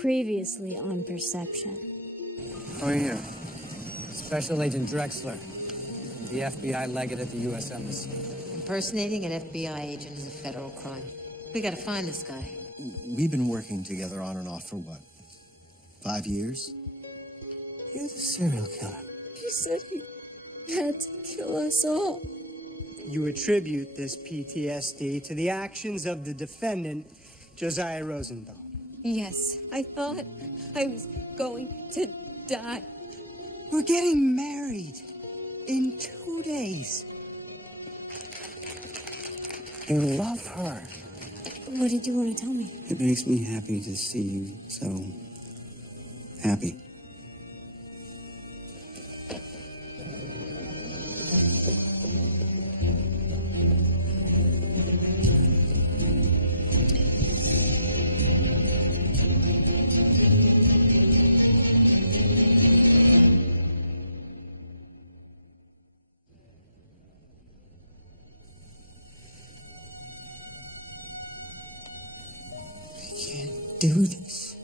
Previously on Perception. Oh, yeah. Special Agent Drexler, the FBI legate at the U.S. Embassy. Impersonating an FBI agent is a federal crime. We gotta find this guy. We've been working together on and off for what? 5 years? You're the serial killer. He said he had to kill us all. You attribute this PTSD to the actions of the defendant, Josiah Rosenthal. Yes, I thought I was going to die. We're getting married in 2 days. You love her. What did you want to tell me? It makes me happy to see you so happy. Do this.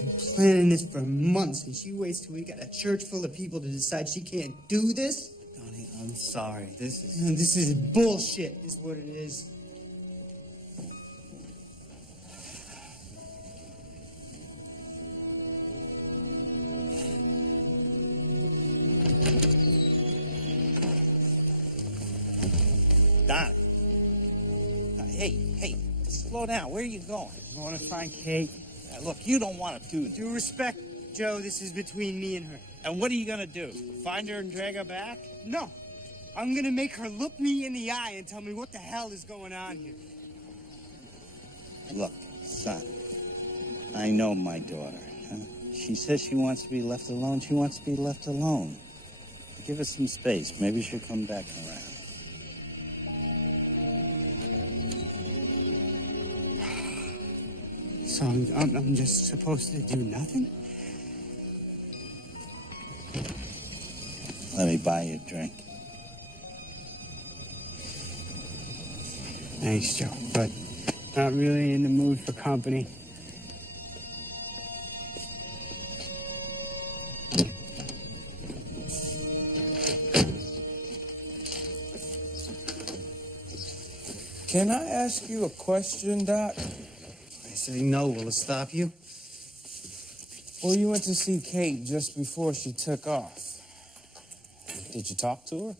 I'm planning this for months, and she waits till we got a church full of people to decide she can't do this? Donnie, I'm sorry. This This is bullshit, is what it is. Donnie. Hey, slow down. Where are you going? I want to find Kate. Look, you don't want to do this. Due respect, Joe, this is between me and her. And what are you going to do? Find her and drag her back? No. I'm gonna make her look me in the eye and tell me what the hell is going on here. Look, son, I know my daughter. Huh? She says she wants to be left alone. She wants to be left alone. Give her some space. Maybe she'll come back around. So I'm just supposed to do nothing? Let me buy you a drink. Thanks, Joe, but not really in the mood for company. Can I ask you a question, Doc? I say no. Will it stop you? Well, you went to see Kate just before she took off. Did you talk to her?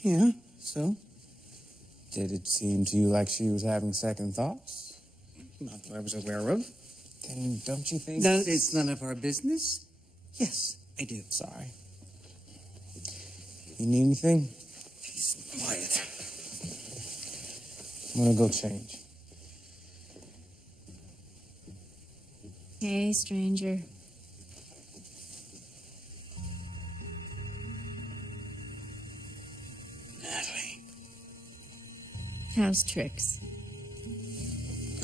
Yeah, so? Did it seem to you like she was having second thoughts? Not that I was aware of. Then don't you think... No, it's none of our business. Yes, I do. Sorry. You need anything? She's quiet. I'm gonna go change. Hey, stranger. Natalie. How's Trix?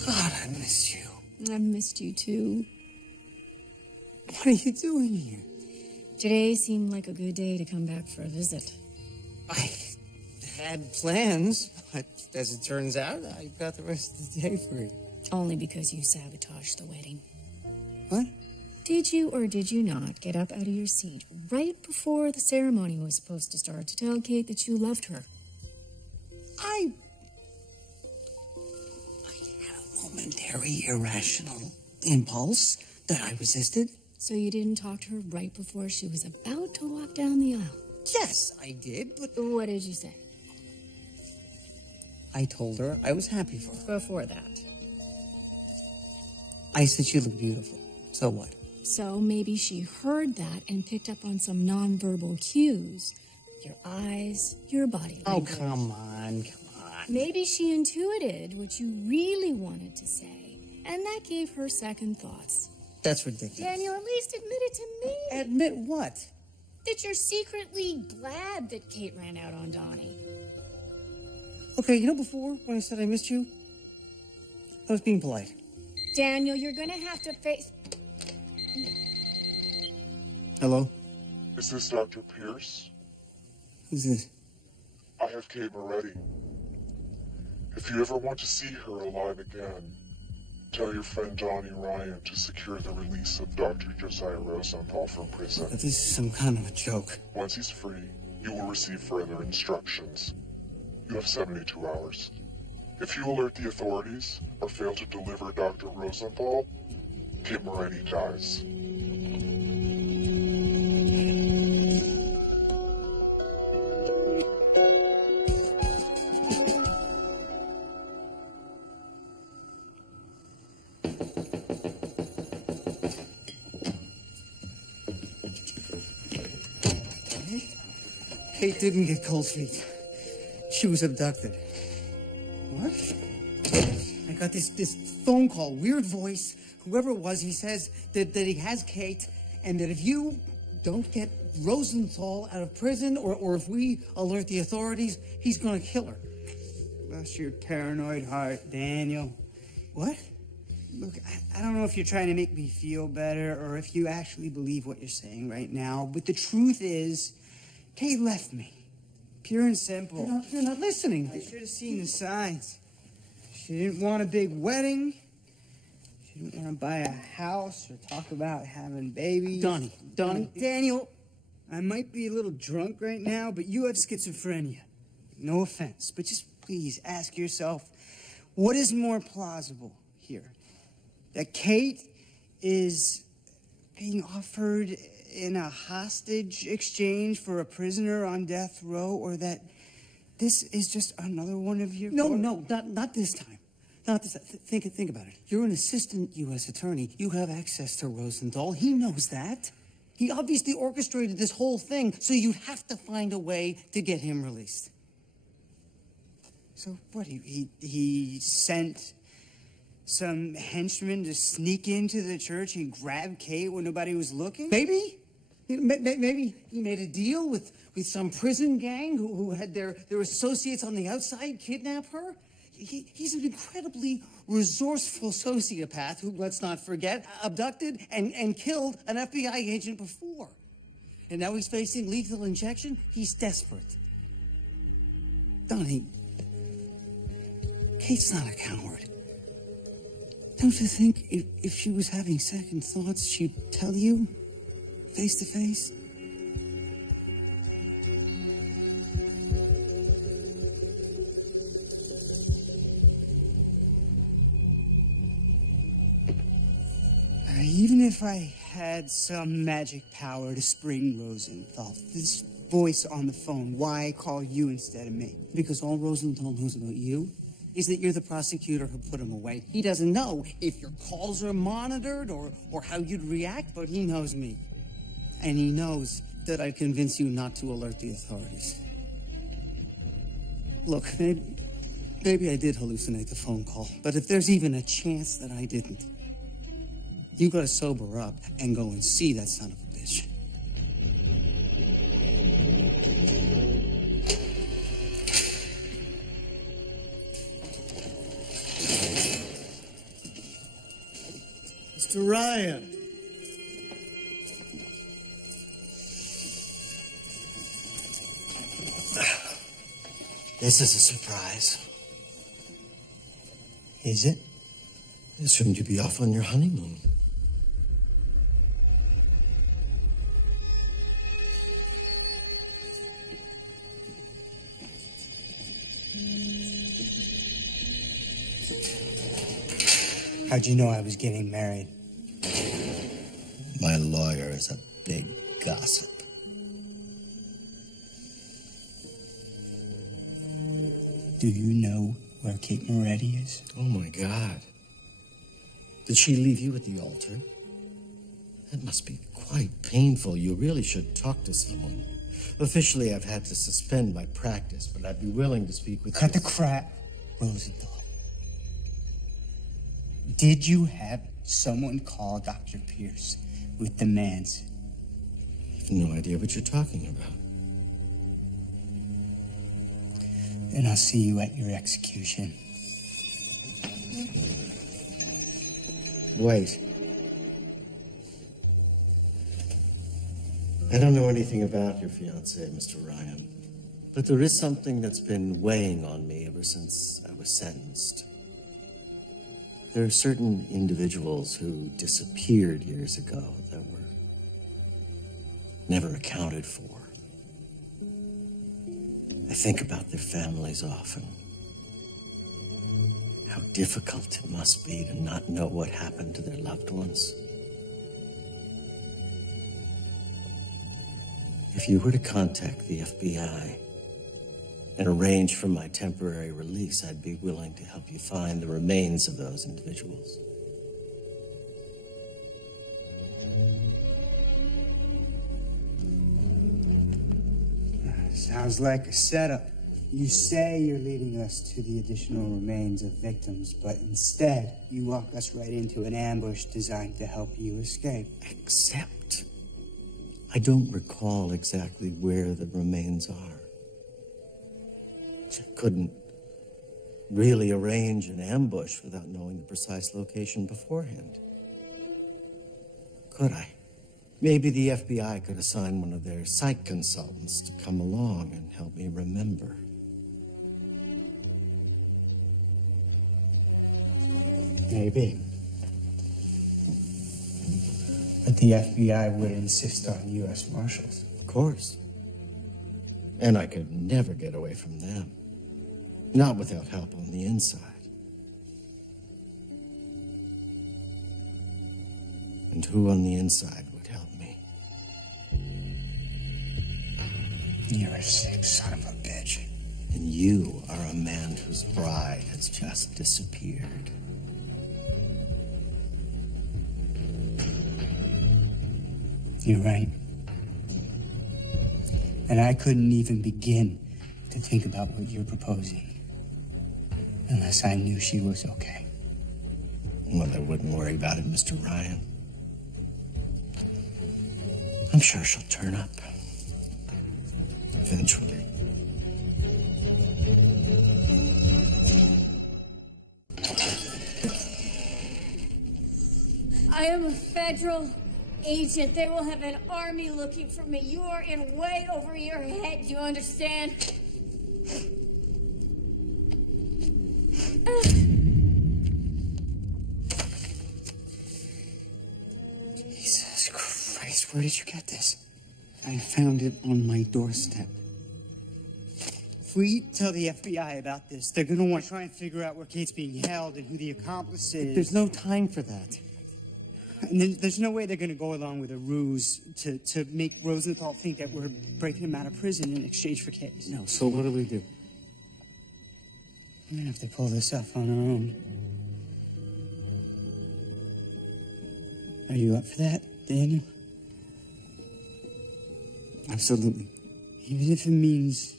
God, I miss you. I've missed you too. What are you doing here? Today seemed like a good day to come back for a visit. I had plans, but as it turns out, I've got the rest of the day free. Only because you sabotaged the wedding. What? Did you or did you not get up out of your seat right before the ceremony was supposed to start to tell Kate that you loved her? I had a momentary irrational impulse that I resisted. So you didn't talk to her right before she was about to walk down the aisle? Yes, I did, but What did you say? I told her I was happy for her. Before that. I said she looked beautiful. So what? So maybe she heard that and picked up on some nonverbal cues. Your eyes, your body language. Oh, come on. Maybe she intuited what you really wanted to say, and that gave her second thoughts. That's ridiculous. Daniel, at least admit it to me. Admit what? That you're secretly glad that Kate ran out on Donnie. Okay, you know before, when I said I missed you, I was being polite. Daniel, you're gonna have to face... Hello? Is this Dr. Pierce? Who's this? I have Kate Moretti. If you ever want to see her alive again, Tell your friend Donnie Ryan to secure the release of Dr. Josiah Rosenthal from prison. This is some kind of a joke. Once he's free, you will receive further instructions. You have 72 hours. If you alert the authorities or fail to deliver Dr. Rosenthal, Kate Moretti dies. Kate didn't get cold feet. She was abducted. What? I got this phone call, weird voice. Whoever it was, he says that he has Kate, and that if you don't get Rosenthal out of prison, or if we alert the authorities, he's gonna kill her. Bless your paranoid heart, Daniel. What? Look, I don't know if you're trying to make me feel better or if you actually believe what you're saying right now, but the truth is, Kate left me. Pure and simple. You're not listening. I should have seen the signs. She didn't want a big wedding. She didn't want to buy a house or talk about having babies. Donnie. Daniel, I might be a little drunk right now, but you have schizophrenia. No offense, but just please ask yourself, what is more plausible here? That Kate is being offered in a hostage exchange for a prisoner on death row, or that this is just another one of your... No, not this time. Not this time. Think about it. You're an assistant U.S. attorney. You have access to Rosenthal. He knows that. He obviously orchestrated this whole thing, so you have to find a way to get him released. So what, he sent some henchman to sneak into the church and grab Kate when nobody was looking? Maybe he made a deal with some prison gang who had their associates on the outside kidnap her. He's an incredibly resourceful sociopath who, let's not forget, abducted and killed an FBI agent before. And now he's facing lethal injection. He's desperate. Donnie, Kate's not a coward. Don't you think if she was having second thoughts, she'd tell you face to face? Even if I had some magic power to spring Rosenthal, this voice on the phone, why call you instead of me? Because all Rosenthal knows about you is that you're the prosecutor who put him away. He doesn't know if your calls are monitored or how you'd react, but he knows me. And he knows that I'd convince you not to alert the authorities. Look, maybe I did hallucinate the phone call, but if there's even a chance that I didn't, you gotta sober up and go and see that son of a bitch. Mr. Ryan. This is a surprise. Is it? I assumed you'd be off on your honeymoon. How'd you know I was getting married? My lawyer is a big gossip. Do you know where Kate Moretti is? Oh, my God. Did she leave you at the altar? That must be quite painful. You really should talk to someone. Officially, I've had to suspend my practice, but I'd be willing to speak with you. Cut the crap, Rosenthal. Did you have someone call Dr. Pierce with demands? I have no idea what you're talking about. And I'll see you at your execution. Wait. I don't know anything about your fiancé, Mr. Ryan. But there is something that's been weighing on me ever since I was sentenced. There are certain individuals who disappeared years ago that were never accounted for. I think about their families often. How difficult it must be to not know what happened to their loved ones. If you were to contact the FBI and arrange for my temporary release, I'd be willing to help you find the remains of those individuals. Sounds like a setup. You say you're leading us to the additional remains of victims, but instead, you walk us right into an ambush designed to help you escape. Except, I don't recall exactly where the remains are. I couldn't really arrange an ambush without knowing the precise location beforehand. Could I? Maybe the FBI could assign one of their psych consultants to come along and help me remember. Maybe. But the FBI would insist on U.S. Marshals. Of course. And I could never get away from them. Not without help on the inside. And who on the inside would help me? You're a sick son of a bitch. And you are a man whose bride has just disappeared. You're right. And I couldn't even begin to think about what you're proposing unless I knew she was okay. Well, I wouldn't worry about it, Mr. Ryan. I'm sure she'll turn up. Eventually. I am a federal agent. They will have an army looking for me. You are in way over your head. Do you understand? Jesus Christ, where did you get this? I found it on my doorstep. If we tell the FBI about this, they're gonna want to try and figure out where Kate's being held and who the accomplice is. There's no time for that. And there's no way they're gonna go along with a ruse to make Rosenthal think that we're breaking him out of prison in exchange for Kate. No, so what do we do? We're gonna have to pull this off on our own. Are you up for that, Daniel? Absolutely. Even if it means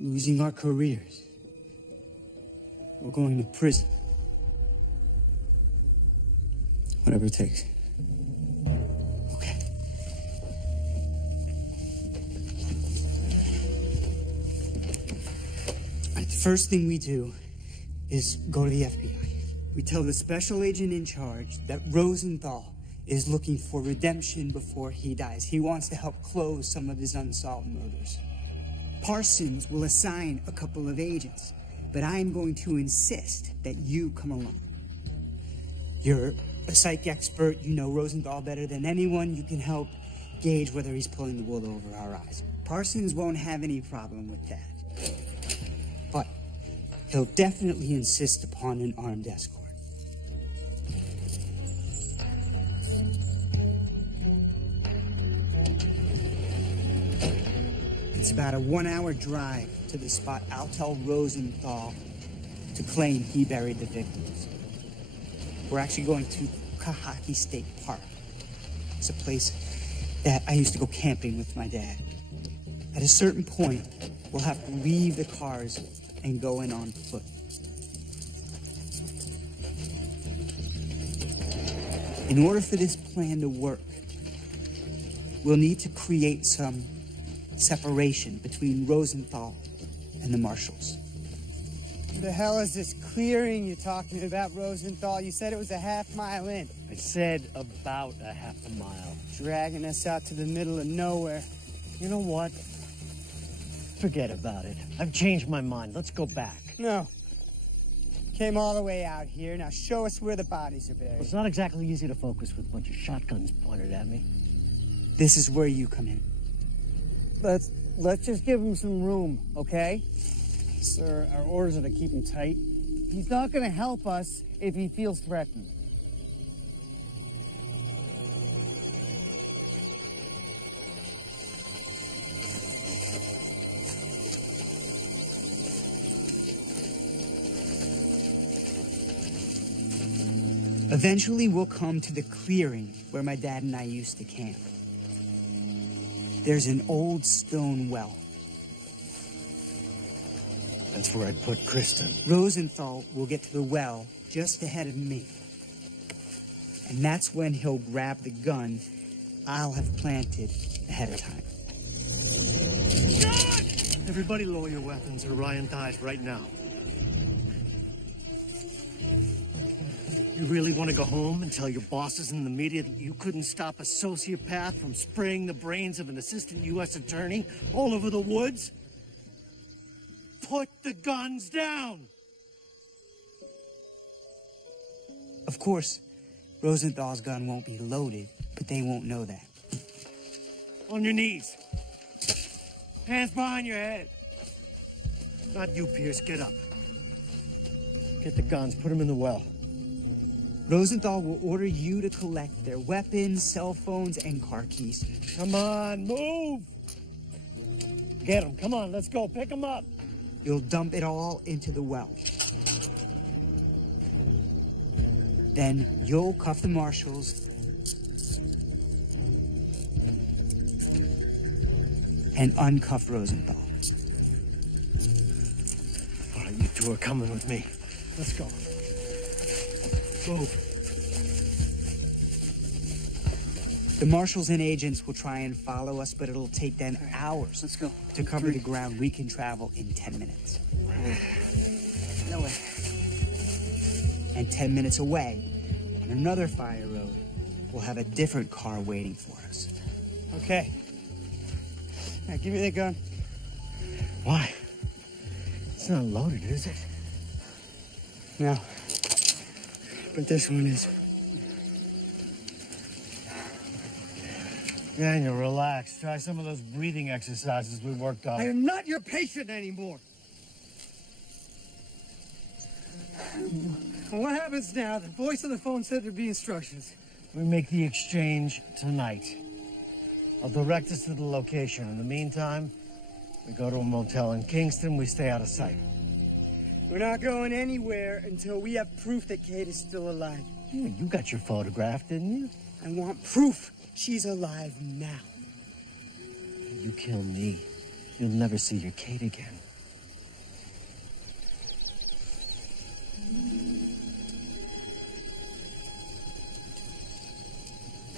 losing our careers or going to prison. Whatever it takes. Okay. All right, the first thing we do is go to the FBI. We tell the special agent in charge that Rosenthal is looking for redemption before he dies. He wants to help close some of his unsolved murders. Parsons will assign a couple of agents, but I'm going to insist that you come along. You're a psych expert. You know Rosenthal better than anyone. You can help gauge whether he's pulling the wool over our eyes. Parsons won't have any problem with that. But he'll definitely insist upon an armed escort. It's about a 1-hour drive to the spot I'll tell Rosenthal to claim he buried the victims. We're actually going to Kahaki State Park. It's a place that I used to go camping with my dad. At a certain point, we'll have to leave the cars and go in on foot. In order for this plan to work, we'll need to create some separation between Rosenthal and the Marshals. What the hell is this clearing you're talking about, Rosenthal? You said it was a half-mile in. I said about a half a mile. Dragging us out to the middle of nowhere. You know what? Forget about it. I've changed my mind. Let's go back. No. Came all the way out here. Now show us where the bodies are buried. It's not exactly easy to focus with a bunch of shotguns pointed at me. This is where you come in. Let's just give him some room, okay? Sir, our orders are to keep him tight. He's not gonna help us if he feels threatened. Eventually, we'll come to the clearing where my dad and I used to camp. There's an old stone well. That's where I'd put Kristen. Rosenthal will get to the well just ahead of me. And that's when he'll grab the gun I'll have planted ahead of time. Everybody lower your weapons or Ryan dies right now. You really want to go home and tell your bosses in the media that you couldn't stop a sociopath from spraying the brains of an assistant U.S. attorney all over the woods? Put the guns down! Of course, Rosenthal's gun won't be loaded, but they won't know that. On your knees. Hands behind your head. Not you, Pierce. Get up. Get the guns. Put them in the well. Rosenthal will order you to collect their weapons, cell phones, and car keys. Come on, move! Get them. Come on, let's go. Pick them up. You'll dump it all into the well. Then you'll cuff the marshals and uncuff Rosenthal. All right, you two are coming with me. Let's go. Move. The marshals and agents will try and follow us, but it'll take them hours. Let's go. To cover the ground we can travel in 10 minutes. No way. And 10 minutes away, on another fire road, we'll have a different car waiting for us. Okay. Now, give me that gun. Why? It's not loaded, is it? No. But this one is. Daniel, relax. Try some of those breathing exercises we worked on. I am not your patient anymore. What happens now? The voice on the phone said there'd be instructions. We make the exchange tonight. I'll direct us to the location. In the meantime, we go to a motel in Kingston. We stay out of sight. We're not going anywhere until we have proof that Kate is still alive. Yeah, you got your photograph, didn't you? I want proof she's alive now. You kill me, you'll never see your Kate again.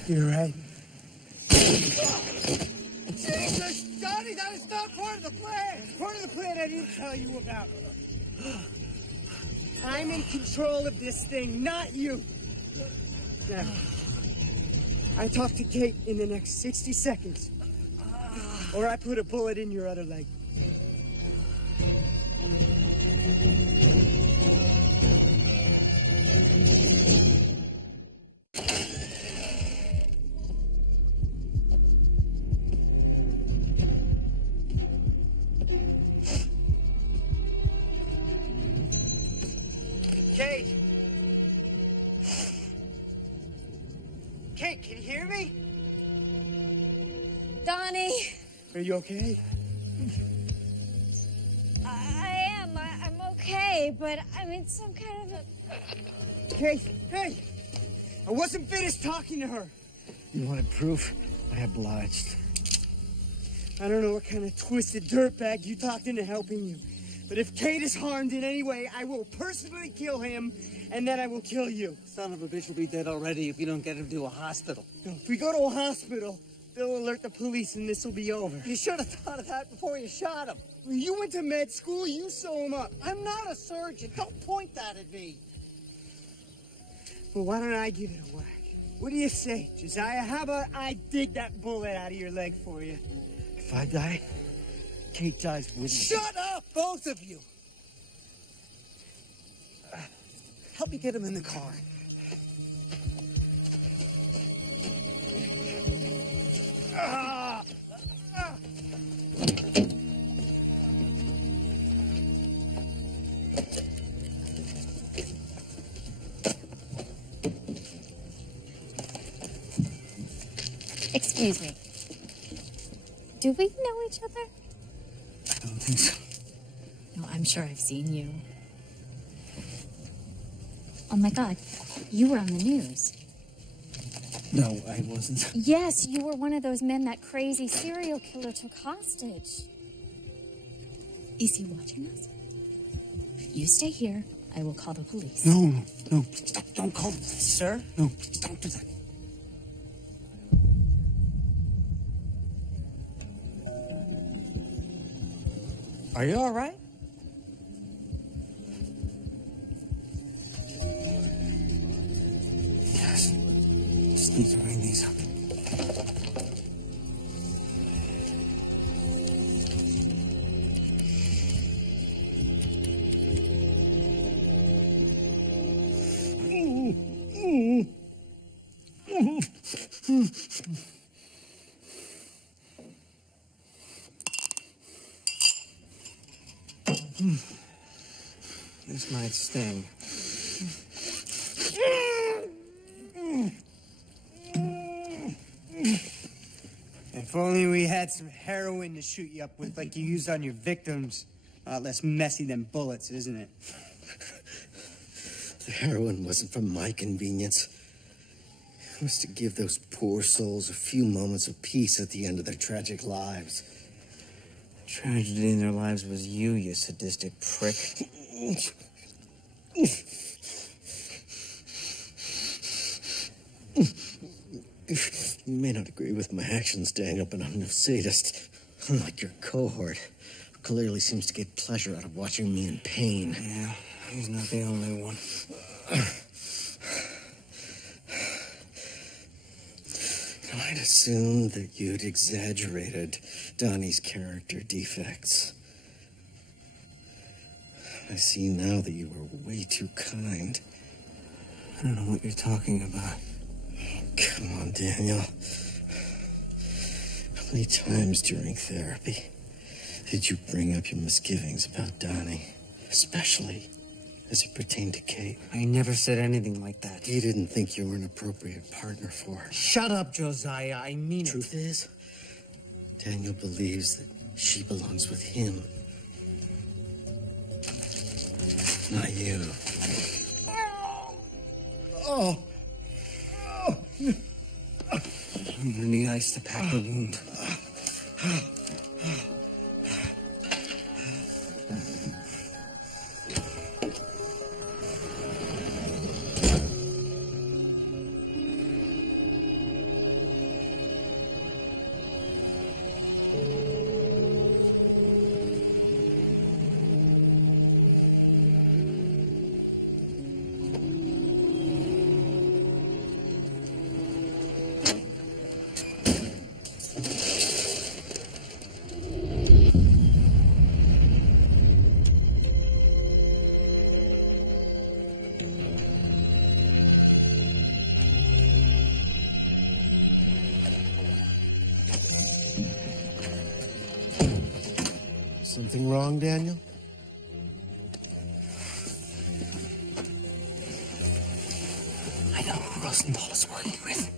You're right. Jesus, Johnny, that is not part of the plan. It's part of the plan I didn't tell you about. I'm in control of this thing, not you. Now, I talk to Kate in the next 60 seconds. Or I put a bullet in your other leg. Kate! Kate, can you hear me? Donnie, Are you okay? I am. I'm okay, but I'm in some kind of a... Kate, hey! I wasn't finished talking to her. You wanted proof? I obliged. I don't know what kind of twisted dirtbag you talked into helping you. But if Kate is harmed in any way, I will personally kill him, and then I will kill you. Son of a bitch will be dead already if you don't get him to a hospital. No, if we go to a hospital, they'll alert the police and this will be over. You should have thought of that before you shot him. When you went to med school, you sew him up. I'm not a surgeon. Don't point that at me. Well, why don't I give it a whack? What do you say, Josiah? How about I dig that bullet out of your leg for you? If I die, Kate dies with me. Shut up, both of you. Help me get him in the car. Excuse me. Do we know each other? I don't think so. No, I'm sure I've seen you. Oh my God, you were on the news. No, I wasn't. Yes, you were one of those men that crazy serial killer took hostage. Is he watching us? You stay here. I will call the police. No, please don't call the police. Sir? No, please don't do that. Are you all right? Yes. Just need to ring these up. This might sting. If only we had some heroin to shoot you up with like you used on your victims. A lot less messy than bullets, isn't it? The heroin wasn't for my convenience. It was to give those poor souls a few moments of peace at the end of their tragic lives. The tragedy in their lives was you sadistic prick. You may not agree with my actions, Daniel, but I'm no sadist. Unlike your cohort, who clearly seems to get pleasure out of watching me in pain. Yeah, he's not the only one. I'd assumed that you'd exaggerated Donnie's character defects. I see now that you were way too kind. I don't know what you're talking about. Come on, Daniel. How many times during therapy did you bring up your misgivings about Donnie? Especially as it pertained to Kate. I never said anything like that. He didn't think you were an appropriate partner for her. Shut up, Josiah. I mean it. Truth is, Daniel believes that she belongs with him. Not you. Oh. I'm gonna need ice to pack the wound. Something wrong, Daniel? I know who Rosenthal is working with.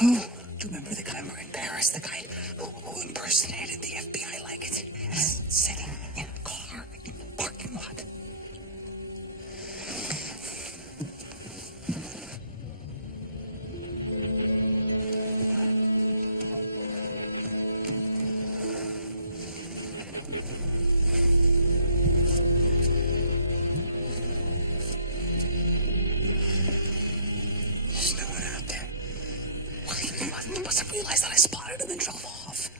Who? Do you remember the guy we were in Paris? The guy who impersonated the FBI like it? Sitting in a car in the parking lot. There's no one out there. Well, he must have realized that I spotted him and drove off.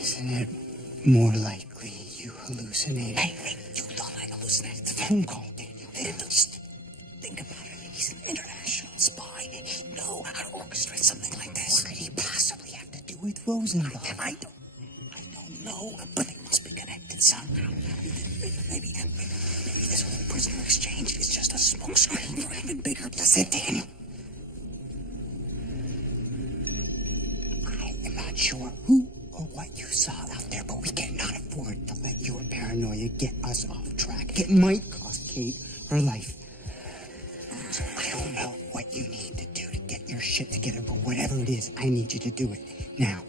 Isn't it more likely you hallucinated? Hey, you thought I hallucinated the phone call, Daniel. They didn't just think about it. He's an international spy. He'd know how to orchestrate something like this. What could he possibly have to do with Rosenthal? I don't know, but they must be connected somehow. Maybe prisoner exchange is just a smokescreen for even bigger. That's it, Daniel. I am not sure who or what you saw out there, but we cannot afford to let your paranoia get us off track. It might cost Kate her life. I don't know what you need to do to get your shit together, but whatever it is, I need you to do it now.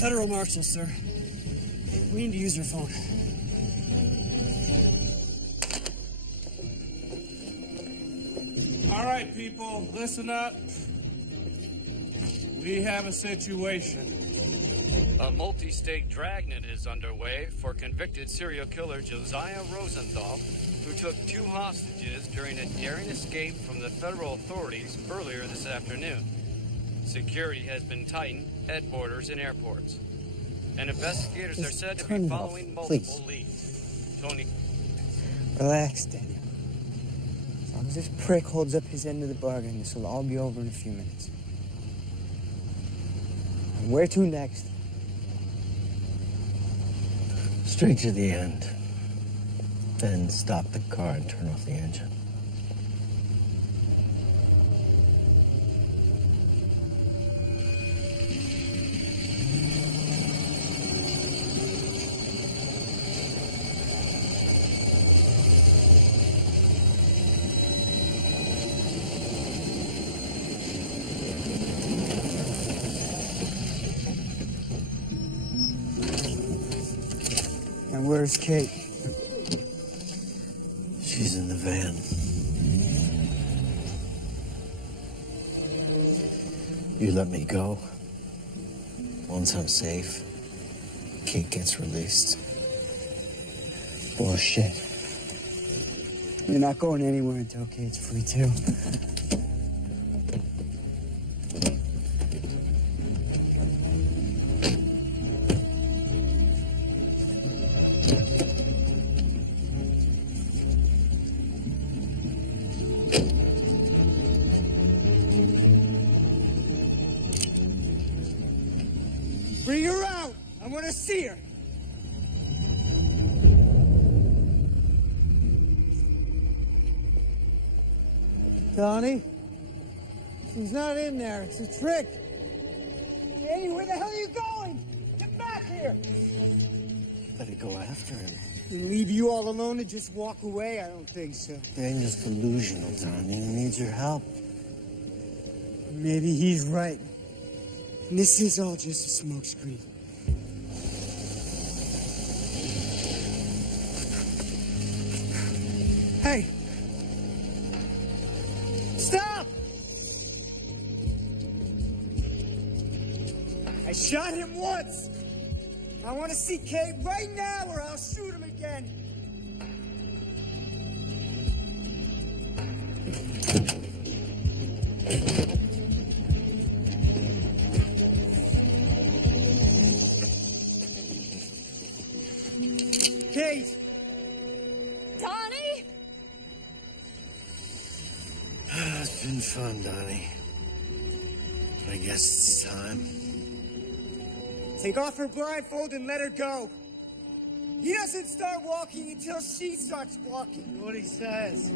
Federal Marshal, sir. We need to use your phone. All right, people, listen up. We have a situation. A multi-state dragnet is underway for convicted serial killer Josiah Rosenthal, who took 2 hostages during a daring escape from the federal authorities earlier this afternoon. Security has been tightened at borders and airports. And investigators are said to be following multiple leads. Tony. Relax, Daniel. As long as this prick holds up his end of the bargain, this will all be over in a few minutes. And where to next? Straight to the end. Then stop the car and turn off the engine. And where's Kate? She's in the van. You let me go. Once I'm safe, Kate gets released. Bullshit. You're not going anywhere until Kate's free, too. Bring her out! I want to see her! Donnie? She's not in there. It's a trick. Hey, where the hell are you going? Get back here! Better go after him. Leave you all alone and just walk away? I don't think so. Daniel's delusional, Donnie. He needs your help. Maybe he's right. And this is all just a smokescreen. Hey! Stop! I shot him once! I want to see Kate right now or I'll shoot him again! Kate! Donnie? It's been fun, Donnie. I guess it's time. Take off her blindfold and let her go. He doesn't start walking until she starts walking. What he says.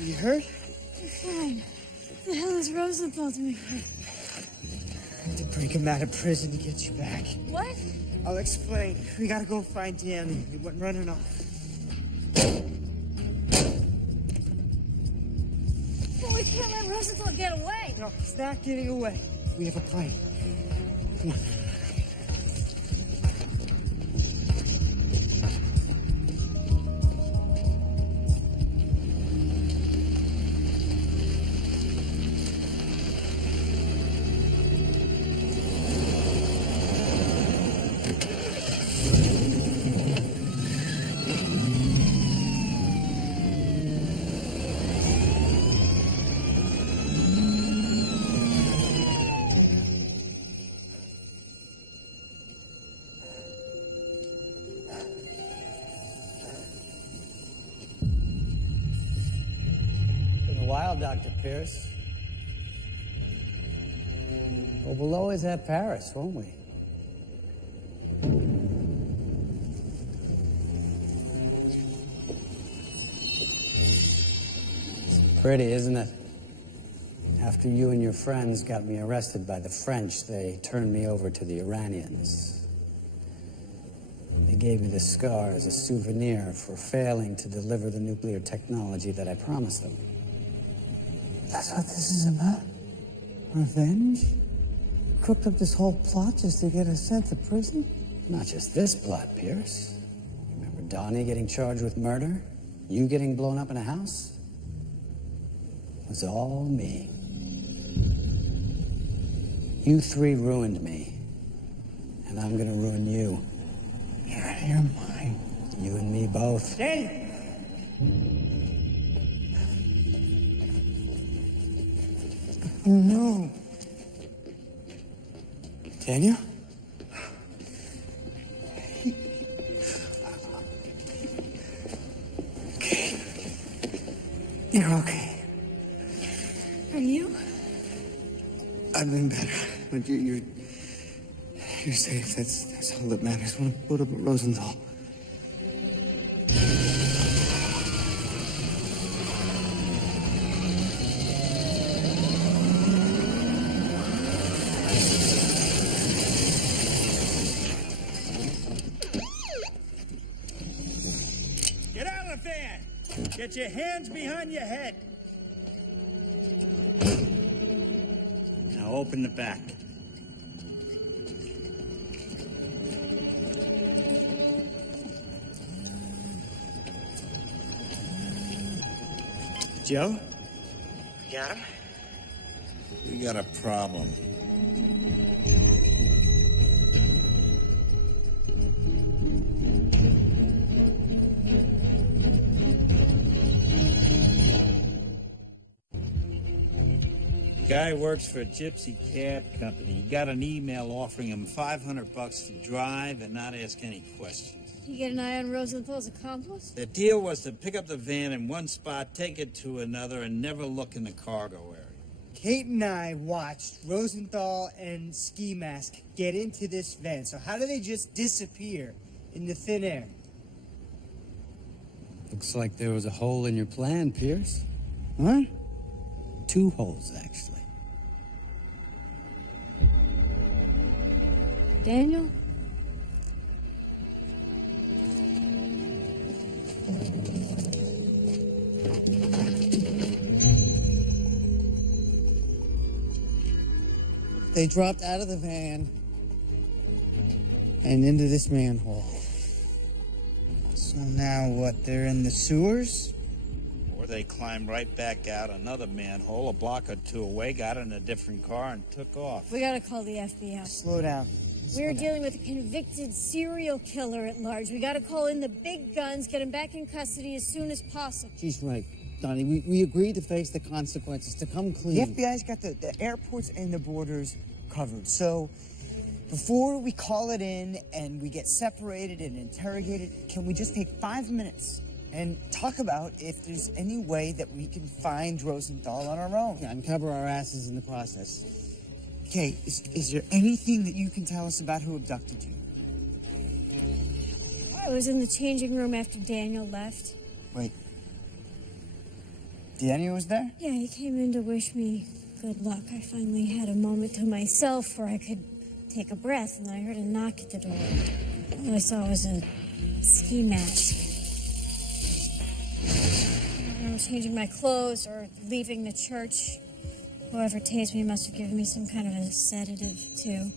You hurt? I'm fine. What the hell is Rosenthal doing here? The break him out of prison to get you back. What? I'll explain. We gotta go find Danny. He went running off. Well, we can't let Rosenthal get away. No, he's not getting away. We have a plan. Come on. Dr. Pierce. Well, we'll always have Paris, won't we? It's pretty, isn't it? After you and your friends got me arrested by the French, they turned me over to the Iranians. They gave me the scar as a souvenir for failing to deliver the nuclear technology that I promised them. That's what this is about? Revenge? Cooked up this whole plot just to get us sent to prison? Not just this plot, Pierce. Remember Donnie getting charged with murder? You getting blown up in a house? It was all me. You three ruined me. And I'm gonna ruin you. You're mine. You and me both. Danny! No. Daniel? Okay. You're okay. And you? I've been better. But you're safe. That's all that matters. What about Rosenthal? Get your hands behind your head. Now open the back. Joe? Got him? We got a problem. Guy works for a gypsy cab company. He got an email offering him $500 to drive and not ask any questions. You get an eye on Rosenthal's accomplice? The deal was to pick up the van in one spot, take it to another, and never look in the cargo area. Kate and I watched Rosenthal and Ski Mask get into this van. So how do they just disappear into thin air? Looks like there was a hole in your plan, Pierce. What? 2 holes, actually. Daniel? They dropped out of the van and into this manhole. So now what, they're in the sewers? Or they climbed right back out another manhole, a block or two away, got in a different car, and took off. We gotta call the FBI. Slow down. We're dealing with a convicted serial killer at large. We gotta call in the big guns, get him back in custody as soon as possible. She's right, Donnie. We agreed to face the consequences, to come clean. The FBI's got the airports and the borders covered. So before we call it in and we get separated and interrogated, can we just take 5 minutes and talk about if there's any way that we can find Rosenthal on our own? Yeah, and cover our asses in the process. Okay, is there anything that you can tell us about who abducted you? I was in the changing room after Daniel left. Wait. Daniel was there? Yeah, he came in to wish me good luck. I finally had a moment to myself where I could take a breath, and then I heard a knock at the door. All I saw was a ski mask. I was changing my clothes or leaving the church. Whoever tased me must have given me some kind of a sedative, too.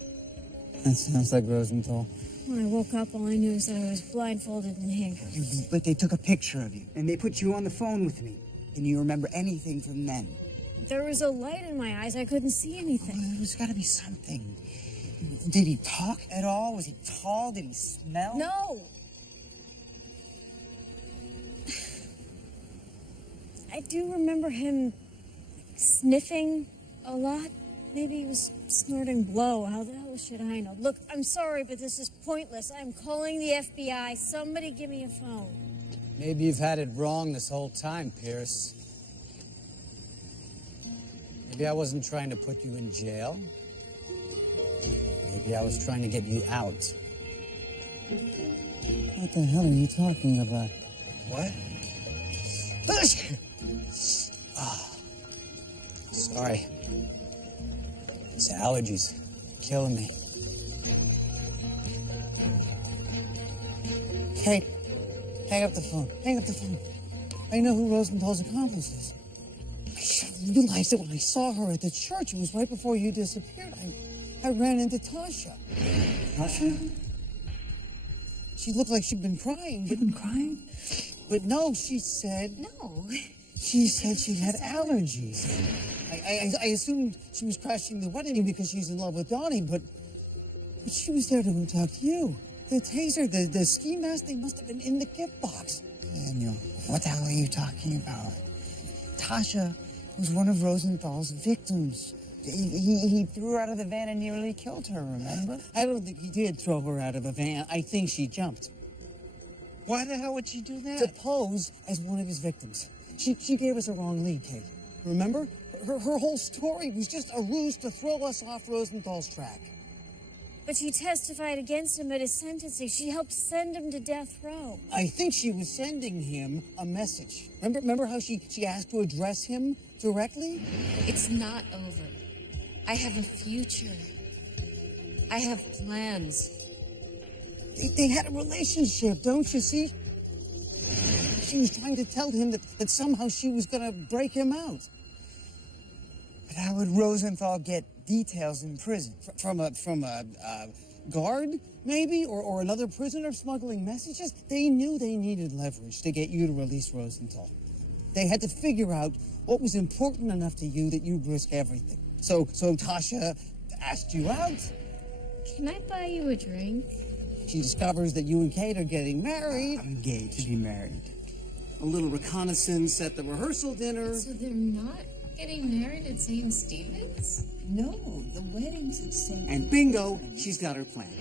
That sounds like Rosenthal. When I woke up, all I knew was that I was blindfolded and handcuffed. But they took a picture of you, and they put you on the phone with me. Can you remember anything from then? There was a light in my eyes. I couldn't see anything. Oh, there's got to be something. Did he talk at all? Was he tall? Did he smell? No! I do remember him sniffing a lot. Maybe he was snorting blow. How the hell should I know? Look, I'm sorry, but this is pointless. I'm calling the FBI. Somebody give me a phone. Maybe you've had it wrong this whole time, Pierce. Maybe I wasn't trying to put you in jail. Maybe I was trying to get you out. What the hell are you talking about? What? Sorry. These allergies killing me. Kate, hang up the phone. Hang up the phone. I know who Rosenthal's accomplice is. I should have realized it when I saw her at the church. It was right before you disappeared. I ran into Tasha. Tasha? She looked like she'd been crying. You've been crying? But no, she said... No. She said she had allergies. I assumed she was crashing the wedding because she's in love with Donnie, but she was there to talk to you. The taser, the ski mask, they must have been in the gift box. Daniel, what the hell are you talking about? Tasha was one of Rosenthal's victims. He threw her out of the van and nearly killed her, remember? I don't think he did throw her out of a van. I think she jumped. Why the hell would she do that? To pose as one of his victims. She gave us a wrong lead, Kate. Remember? Her whole story was just a ruse to throw us off Rosenthal's track. But she testified against him at his sentencing. She helped send him to death row. I think she was sending him a message. Remember how she asked to address him directly? It's not over. I have a future. I have plans. They had a relationship, don't you see? She was trying to tell him that somehow she was going to break him out. But how would Rosenthal get details in prison? From a guard, maybe? Or another prisoner smuggling messages? They knew they needed leverage to get you to release Rosenthal. They had to figure out what was important enough to you that you'd risk everything. So Tasha asked you out. Can I buy you a drink? She discovers that you and Kate are getting married. I'm engaged to be married. A little reconnaissance at the rehearsal dinner. So they're not getting married at St. Stephen's? No, the wedding's at St. And bingo, she's got her plan.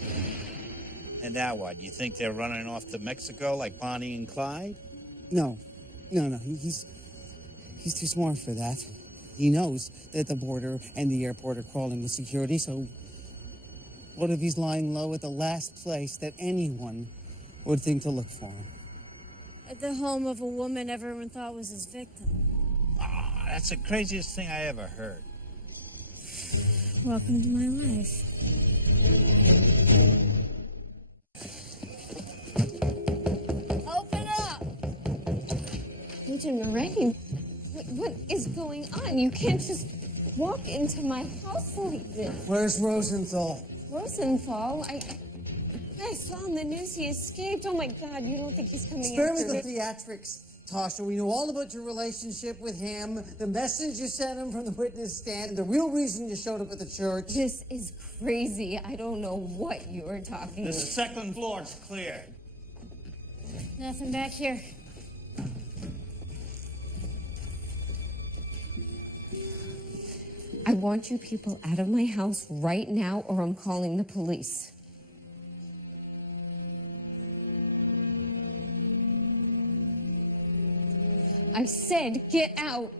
And now what? You think they're running off to Mexico like Bonnie and Clyde? No. He's too smart for that. He knows that the border and the airport are crawling with security, so what if he's lying low at the last place that anyone would think to look for him? At the home of a woman everyone thought was his victim. Ah, that's the craziest thing I ever heard. Welcome to my life. Open up! Agent Moraine, what is going on? You can't just walk into my house like this. Where's Rosenthal? Rosenthal? I saw on the news he escaped. Oh my God, you don't think he's coming Spare me after the theatrics, Tasha. We know all about your relationship with him, the message you sent him from the witness stand, the real reason you showed up at the church. This is crazy. I don't know what you are talking The about. second floor's clear. Nothing back here. I want you people out of my house right now, or I'm calling the police. I said get out.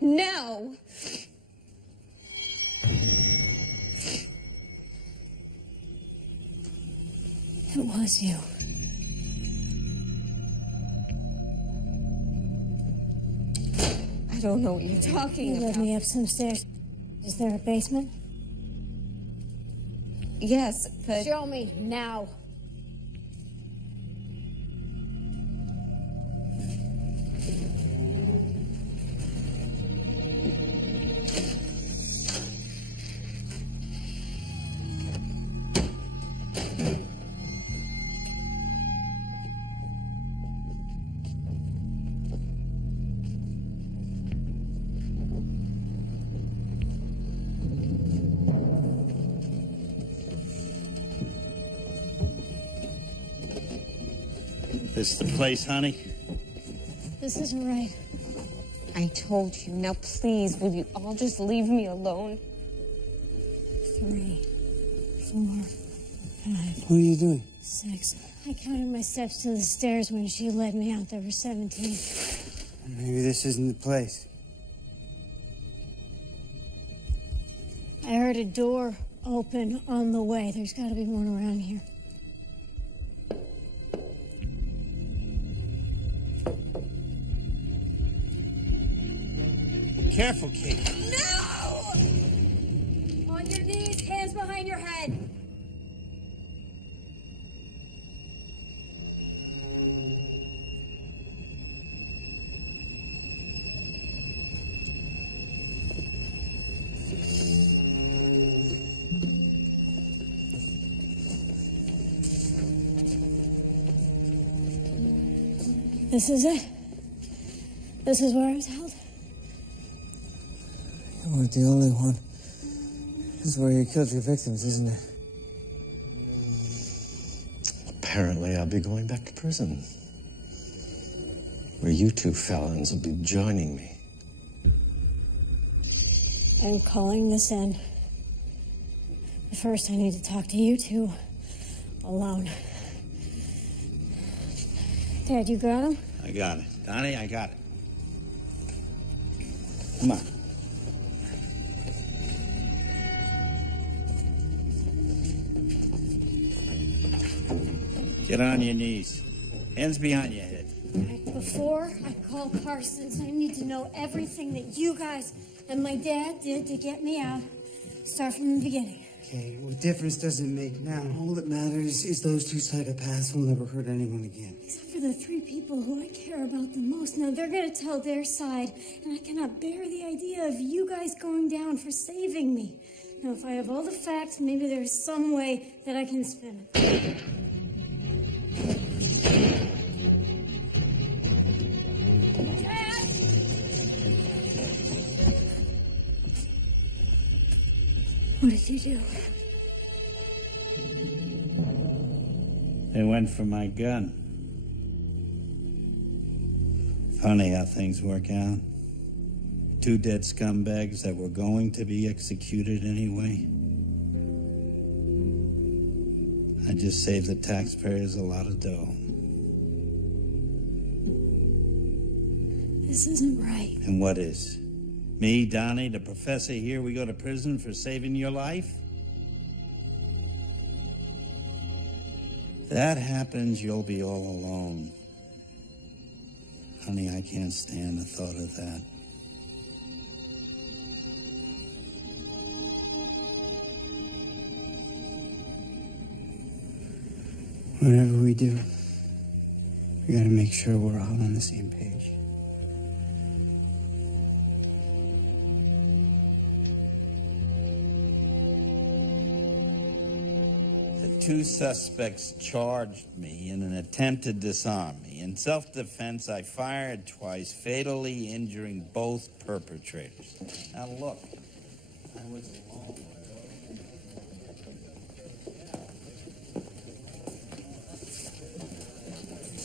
Now. It was you. I don't know what you're talking You about. led me up some stairs. Is there a basement? Yes, but... Show me, now. This the place, honey? This isn't right. I told you. Now, please, will you all just leave me alone? 3, 4, 5. What are you doing? 6. I counted my steps to the stairs when she led me out. There were 17. Maybe this isn't the place. I heard a door open on the way. There's got to be one around here. Careful, Kate. No! On your knees, hands behind your head. This is it. This is where I was held. You weren't the only one. This is where you killed your victims, isn't it? Apparently, I'll be going back to prison, where you two felons will be joining me. I'm calling this in. But first, I need to talk to you two alone. Dad, you got him? I got it. Donnie, I got it. Come on. Get on your knees. Hands behind your head. Before I call Parsons, I need to know everything that you guys and my dad did to get me out. Start from the beginning. Okay, what difference does it make now? All that matters is those two psychopaths will never hurt anyone again. Except for the 3 people who I care about the most. Now, they're gonna tell their side, and I cannot bear the idea of you guys going down for saving me. Now, if I have all the facts, maybe there's some way that I can spin it. What did you do? They went for my gun. Funny how things work out. 2 dead scumbags that were going to be executed anyway. I just saved the taxpayers a lot of dough. This isn't right. And what is? Me, Donnie, the professor here, we go to prison for saving your life? If that happens, you'll be all alone. Honey, I can't stand the thought of that. Whatever we do, we gotta make sure we're all on the same page. The 2 suspects charged me in an attempt to disarm me. In self-defense, I fired twice, fatally injuring both perpetrators. Now look, I was alone.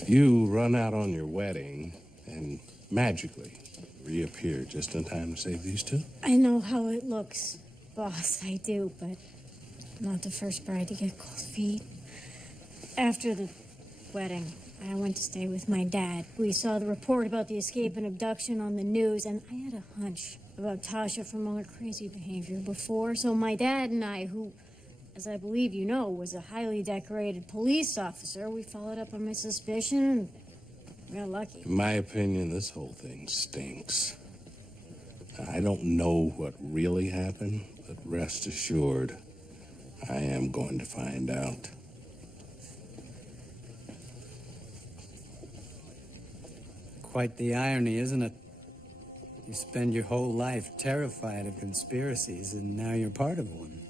You run out on your wedding and magically reappear just in time to save these 2? I know how it looks, boss, I do, but I'm not the first bride to get cold feet. After the wedding, I went to stay with my dad. We saw the report about the escape and abduction on the news, and I had a hunch about Tasha from all her crazy behavior before. So my dad and I, who, as I believe you know, was a highly decorated police officer, we followed up on my suspicion and we got lucky. In my opinion, this whole thing stinks. I don't know what really happened, but rest assured, I am going to find out. Quite the irony, isn't it? You spend your whole life terrified of conspiracies, and now you're part of one.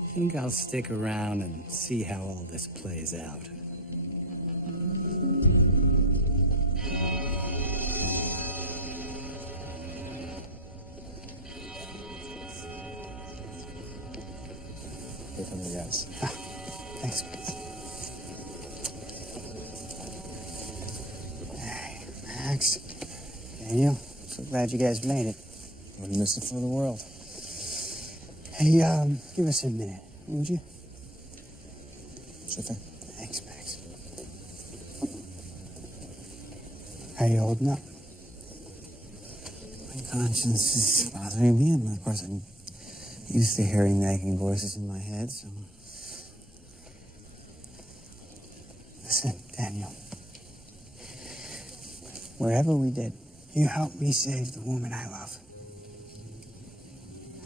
I think I'll stick around and see how all this plays out. Here from the guys. Thanks. Hey, Max. Daniel, so glad you guys made it. Wouldn't miss it for the world. Hey, give us a minute, would you? Sure thing. Thanks, Max. How you holding up? My conscience is bothering me, and of course I'm used to hearing nagging voices in my head, so... Listen, Daniel. Wherever we did, you helped me save the woman I love.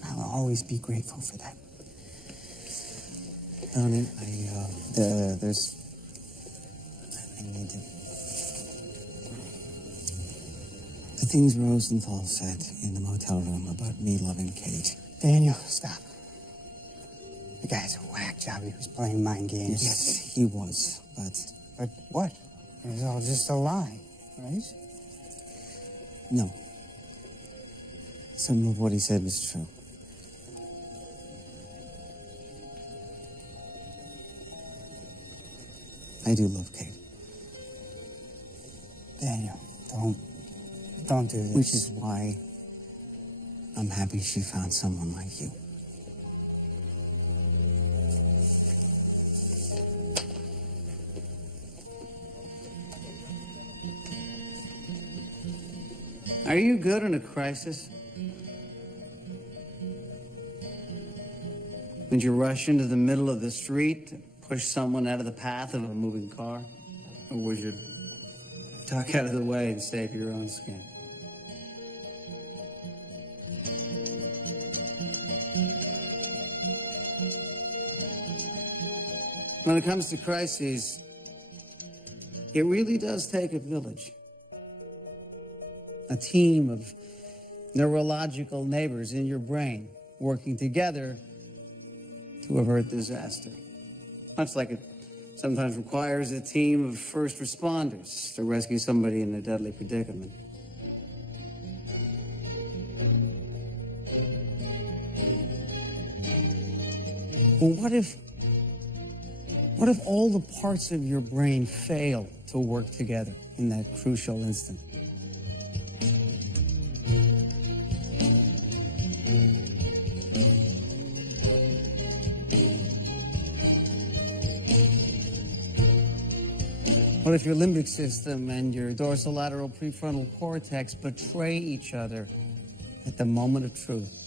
I'll always be grateful for that. Tony, I need to... The things Rosenthal said in the motel room about me loving Kate. Daniel, stop. The guy's a whack job. He was playing mind games. Yes, he was, but... But what? It was all just a lie, right? No. Some of what he said was true. I do love Kate. Daniel, don't do this. Which is why I'm happy she found someone like you. Are you good in a crisis? Would you rush into the middle of the street, push someone out of the path of a moving car? Or would you duck out of the way and save your own skin? When it comes to crises, it really does take a village. A team of neurological neighbors in your brain working together to avert disaster. Much like it sometimes requires a team of first responders to rescue somebody in a deadly predicament. Well, what if all the parts of your brain fail to work together in that crucial instant? What if your limbic system and your dorsolateral prefrontal cortex betray each other at the moment of truth?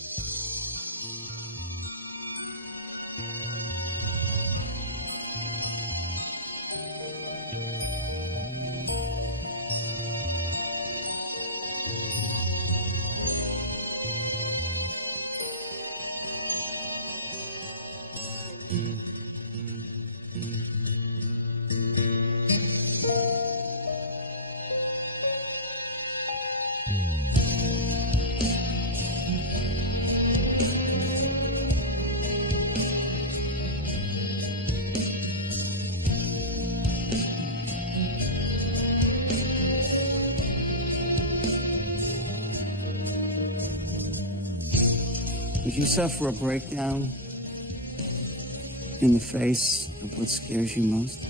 Would you suffer a breakdown in the face of what scares you most?